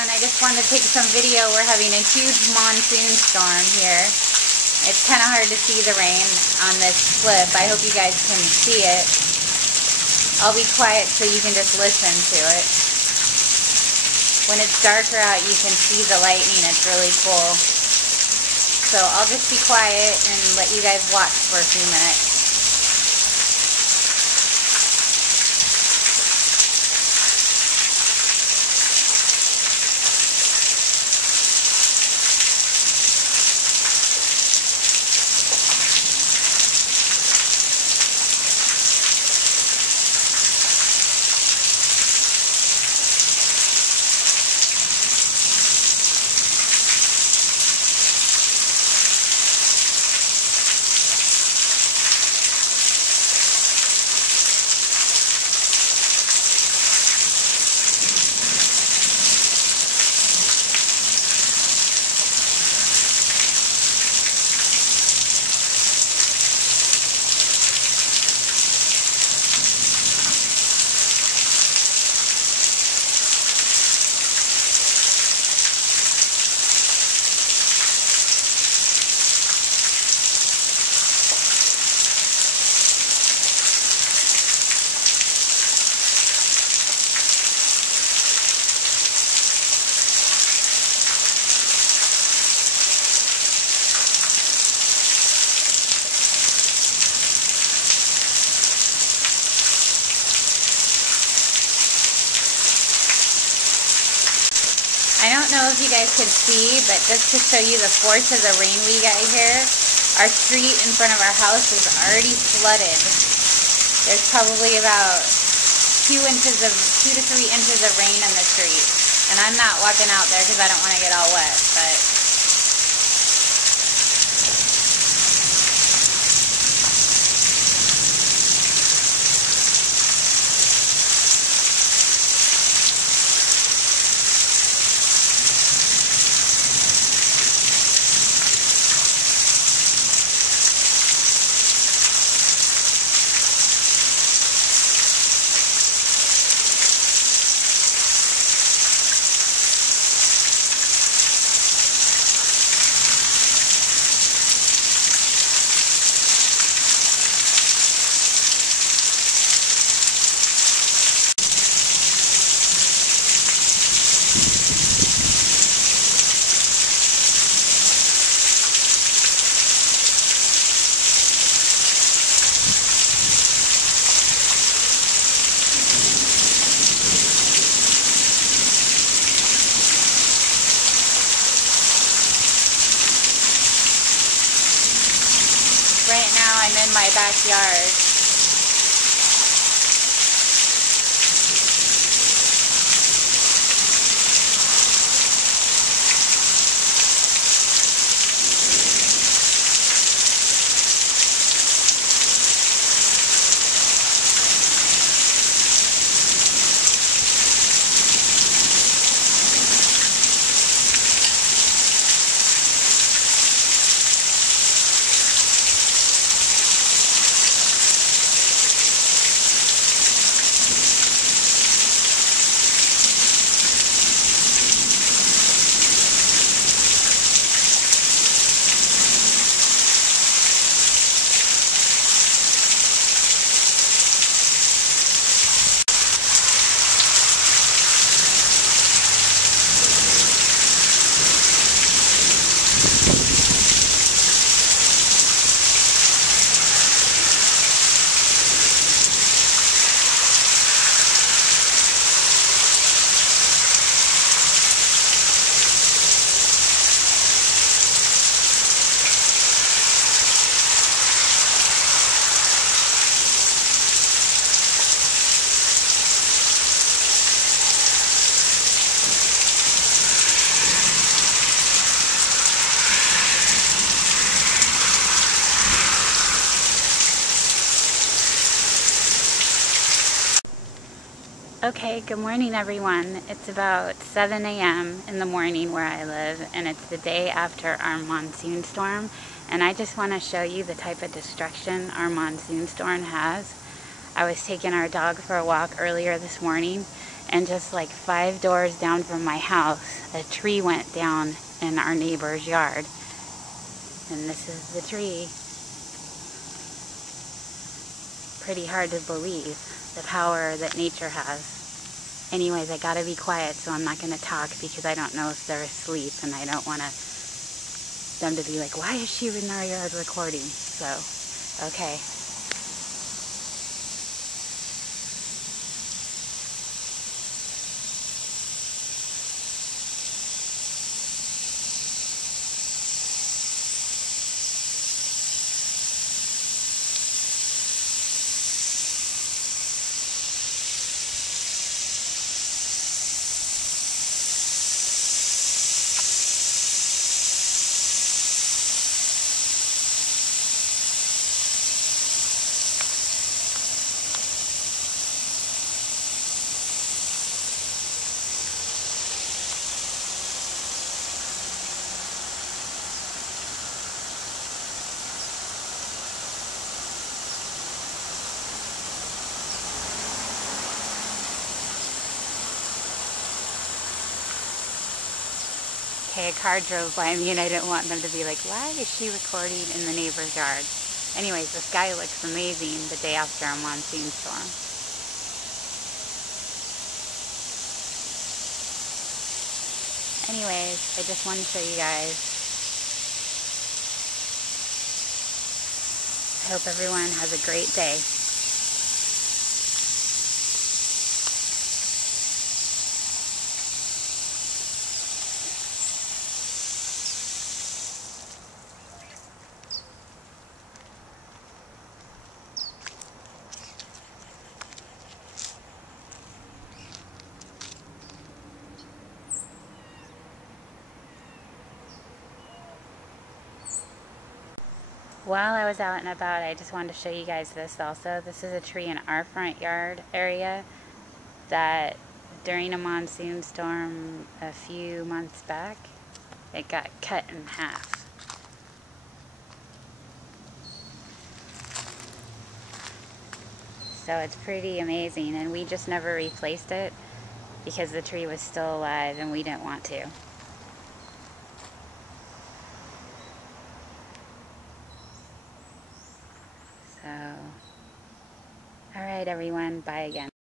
everyone. I just wanted to take some video. We're having a huge monsoon storm here. It's kind of hard to see the rain on this clip. I hope you guys can see it. I'll be quiet so you can just listen to it. When it's darker out, you can see the lightning. It's really cool. So I'll just be quiet and let you guys watch for a few minutes. I don't know if you guys could see, but just to show you the force of the rain we got here, our street in front of our house is already flooded. There's probably about 2 to 3 inches of rain in the street. And I'm not walking out there because I don't want to get all wet, but right now I'm in my backyard. Okay, good morning everyone. It's about 7 a.m. in the morning where I live, and it's the day after our monsoon storm, and I just want to show you the type of destruction our monsoon storm has. I was taking our dog for a walk earlier this morning, And just like 5 doors down from my house, a tree went down in our neighbor's yard. And this is the tree. Pretty hard to believe the power that nature has. Anyways, I gotta be quiet, so I'm not gonna talk because I don't know if they're asleep and I don't want them to be like, why is she in our yard recording? So, okay. Okay, a car drove by me and I didn't want them to be like, why is she recording in the neighbor's yard? Anyways, the sky looks amazing the day after a monsoon storm. Anyways, I just wanted to show you guys. I hope everyone has a great day. While I was out and about, I just wanted to show you guys this also. This is a tree in our front yard area that during a monsoon storm a few months back, it got cut in half. So it's pretty amazing, and we just never replaced it because the tree was still alive and we didn't want to. So, alright everyone, bye again.